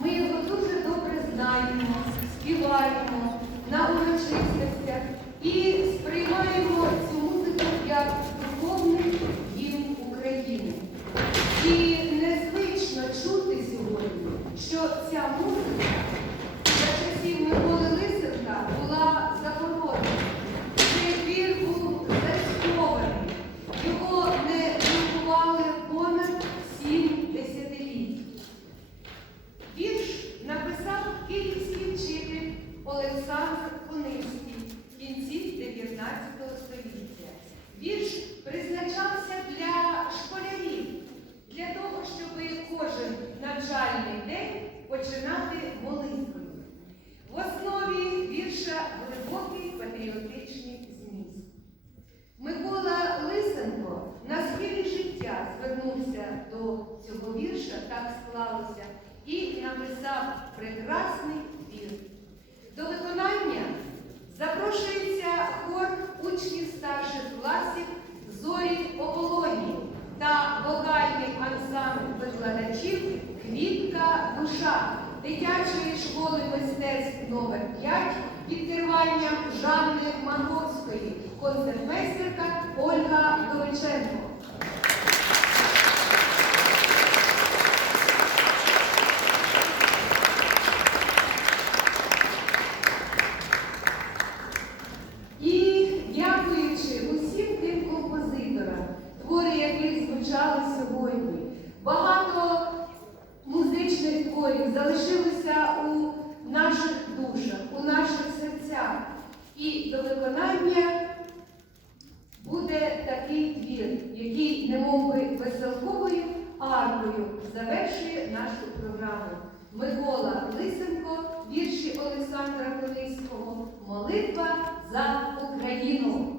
Ми його дуже добре знаємо, співаємо на урочистостях і сприймаємо київський вчитель Олександр Кониський в кінці 19 століття. Вірш призначався для школярів, для того, щоб кожен навчальний день починати молитвою. В основі вірша глибокий патріотичний зміст. Микола Лисенко на схилі життя звернувся до цього вірша, так склалося, і написав прекрасний твір. До виконання запрошується хор учнів старших класів Зорі Оболоні та вокальний ансамбль викладачів Квітка Душа дитячої школи мистецтв номер 5 під керуванням Жанни Манговської, концертмейстерка Ольга Довиченко. Звучали сьогодні, багато музичних творів залишилося у наших душах, у наших серцях. І до виконання буде такий твір, який, немовби веселковою аркою, завершує нашу програму. Микола Лисенко, вірші Олександра Колиського, молитва за Україну.